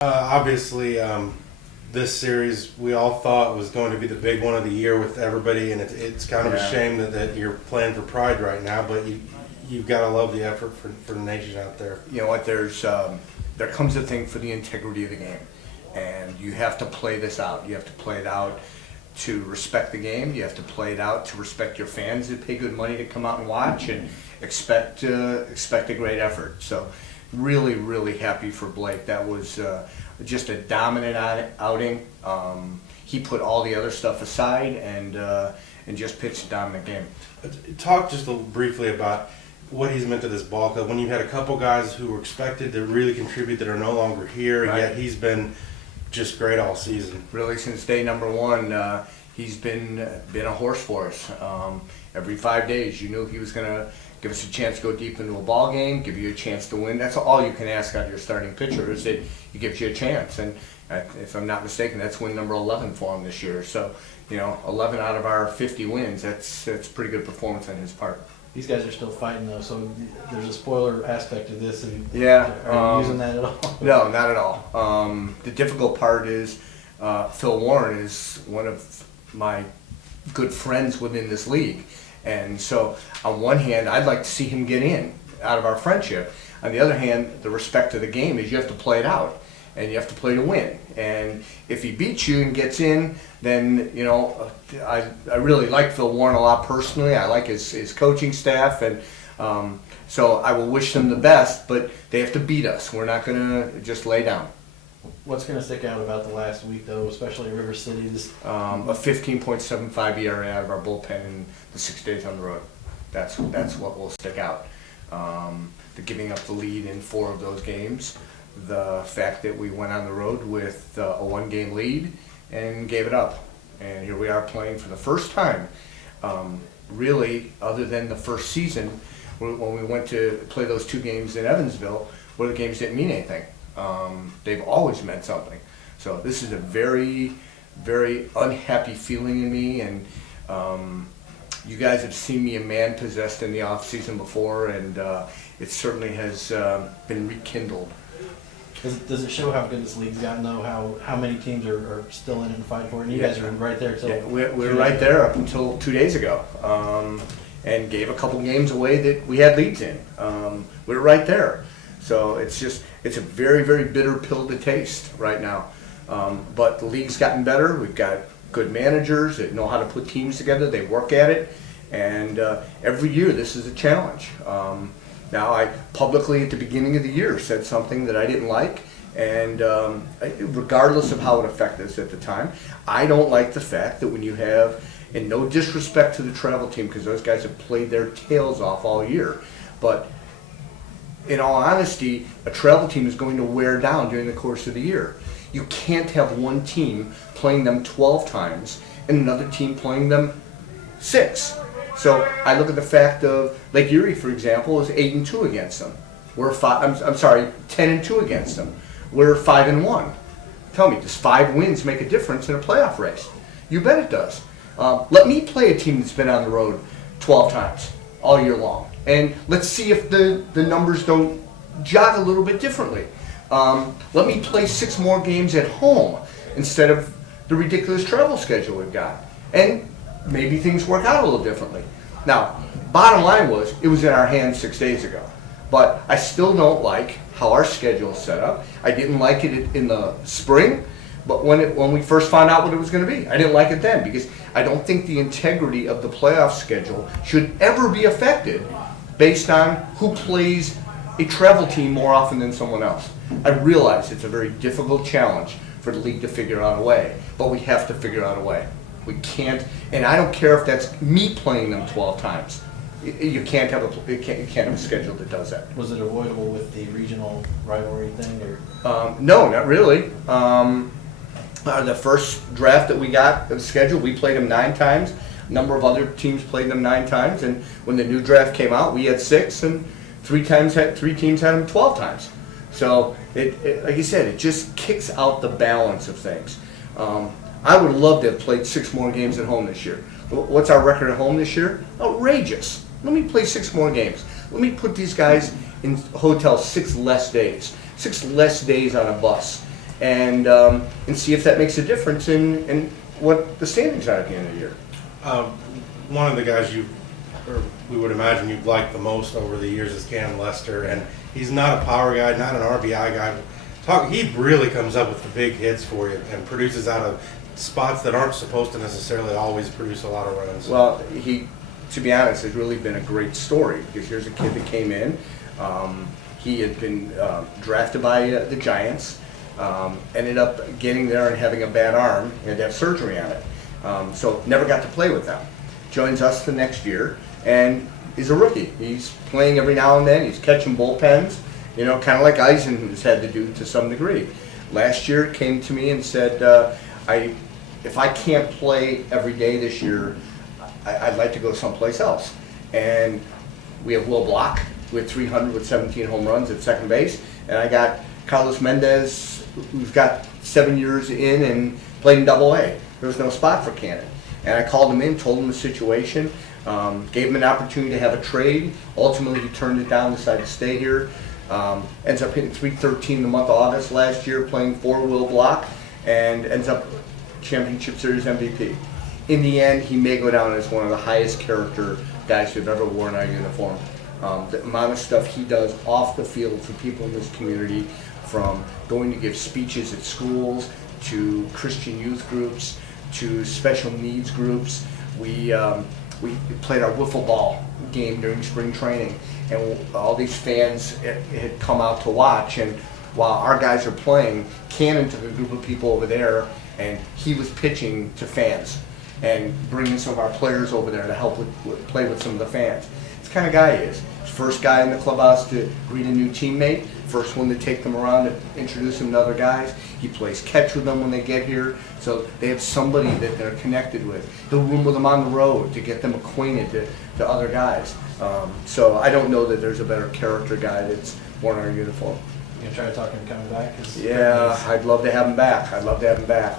Obviously, this series we all thought was going to be the big one of the year with everybody, and it's kind of a shame that you're playing for pride right now. But you've got to love the effort for the nation out there. You know what? There comes a thing for the integrity of the game, and you have to play this out. You have to play it out to respect the game. You have to play it out to respect your fans that pay good money to come out and watch, and expect a great effort. So, really happy for Blake. That was just a dominant outing. He put all the other stuff aside and just pitched a dominant game. Talk just briefly about what he's meant to this ball club. When you had a couple guys who were expected to really contribute that are no longer here, Right. Yet he's been just great all season. Really, since day number one, he's been a horse for us. Every 5 days, you knew he was going to give us a chance to go deep into a ball game, give you a chance to win. That's all you can ask out of your starting pitcher, is that he gives you a chance. And if I'm not mistaken, that's win number 11 for him this year. So, 11 out of our 50 wins, that's pretty good performance on his part. These guys are still fighting though, so there's a spoiler aspect to this. And Yeah. are you using that at all? No, not at all. The difficult part is Phil Warren is one of my good friends within this league. And so on one hand, I'd like to see him get in out of our friendship. On the other hand, the respect of the game is you have to play it out, and you have to play to win. And if he beats you and gets in, then, I really like Phil Warren a lot personally. I like his coaching staff, and so I will wish them the best, but they have to beat us. We're not going to just lay down. What's going to stick out about the last week though, especially at River City? A 15.75 ERA out of our bullpen in the 6 days on the road. That's what will stick out. The giving up the lead in 4 of those games, the fact that we went on the road with a 1-game lead and gave it up. And here we are playing for the first time, really, other than the first season, when we went to play those 2 games in Evansville, where the games didn't mean anything. They've always meant something. So this is a very unhappy feeling in me, and you guys have seen me a man possessed in the off season before, and it certainly has been rekindled. Does it show how good this league's gotten though? How many teams are still in it and fighting for it? And you guys are right there till we're right there up until 2 days ago, and gave a couple games away that we had leads in. We're right there. So it's a very bitter pill to taste right now. But the league's gotten better. We've got good managers that know how to put teams together. They work at it, and every year this is a challenge. Now, I publicly at the beginning of the year said something that I didn't like, and regardless of how it affected us at the time, I don't like the fact that when you have, and no disrespect to the travel team, because those guys have played their tails off all year, but in all honesty, a travel team is going to wear down during the course of the year. You can't have one team playing them 12 times and another team playing them 6. So I look at the fact of Lake Erie, for example, is 8-2 against them. We're 10-2 against them. We're 5-1. Tell me, does 5 wins make a difference in a playoff race? You bet it does. Let me play a team that's been on the road 12 times all year long, and let's see if the numbers don't jog a little bit differently. Let me play 6 more games at home instead of the ridiculous travel schedule we've got, and maybe things work out a little differently. Now, bottom line was, it was in our hands 6 days ago, but I still don't like how our schedule is set up. I didn't like it in the spring, but when we first found out what it was going to be, I didn't like it then, because I don't think the integrity of the playoff schedule should ever be affected based on who plays a travel team more often than someone else. I realize it's a very difficult challenge for the league to figure out a way, but we have to figure out a way. We can't, and I don't care if that's me playing them 12 times. You can't have a schedule that does that. Was it avoidable with the regional rivalry thing, or? No, not really. The first draft that we got scheduled, we played them 9 times. A number of other teams played them 9 times, and when the new draft came out, we had 6, and 3 teams had them 12 times. So, like you said, it just kicks out the balance of things. I would love to have played 6 more games at home this year. What's our record at home this year? Outrageous. Let me play 6 more games. Let me put these guys in hotels 6 less days. 6 less days on a bus. and see if that makes a difference in what the standings are at the end of the year. One of the guys we would imagine you've liked the most over the years is Cam Lester, and he's not a power guy, not an RBI guy. He really comes up with the big hits for you and produces out of spots that aren't supposed to necessarily always produce a lot of runs. Well, he, to be honest, has really been a great story, because here's a kid that came in. He had been drafted by the Giants, ended up getting there and having a bad arm, he had to have surgery on it. So never got to play with them. Joins us the next year, and he's a rookie. He's playing every now and then. He's catching bullpens, kind of like Eisen has had to do to some degree. Last year came to me and said, if I can't play every day this year, I'd like to go someplace else. And we have Will Block with 300 with 17 home runs at second base, and I got Carlos Mendez, who's got 7 years in and played in Double-A. There was no spot for Cannon. And I called him in, told him the situation, gave him an opportunity to have a trade. Ultimately, he turned it down, decided to stay here. Ends up hitting .313 in the month of August last year, playing for Will Block, and ends up Championship Series MVP. In the end, he may go down as one of the highest character guys who've ever worn our uniform. The amount of stuff he does off the field for people in this community, from going to give speeches at schools, to Christian youth groups, to special needs groups. We played our wiffle ball game during spring training, and all these fans had come out to watch, and while our guys are playing, Cannon took a group of people over there, and he was pitching to fans and bringing some of our players over there to help play with some of the fans. It's the kind of guy he is. He's the first guy in the clubhouse to greet a new teammate, first one to take them around to introduce them to other guys. He plays catch with them when they get here, so they have somebody that they're connected with. He'll room with them on the road to get them acquainted to other guys. So I don't know that there's a better character guy that's worn our uniform. You gonna try to talk him coming back? Yeah, I'd love to have him back.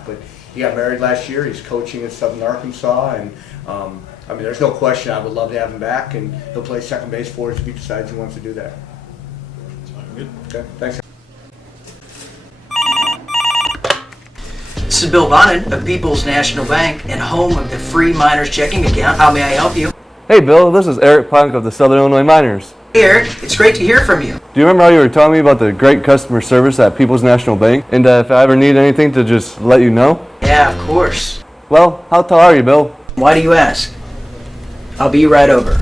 But he got married last year. He's coaching in Southern Arkansas, and there's no question I would love to have him back, and he'll play second base for us if he decides he wants to do that. Good. Okay, thanks. This is Bill Bonin of People's National Bank and home of the free Miners checking account. How may I help you? Hey Bill, this is Eric Punk of the Southern Illinois Miners. Hey Eric, it's great to hear from you. Do you remember how you were telling me about the great customer service at People's National Bank? And if I ever need anything to just let you know? Yeah, of course. Well, how tall are you, Bill? Why do you ask? I'll be right over.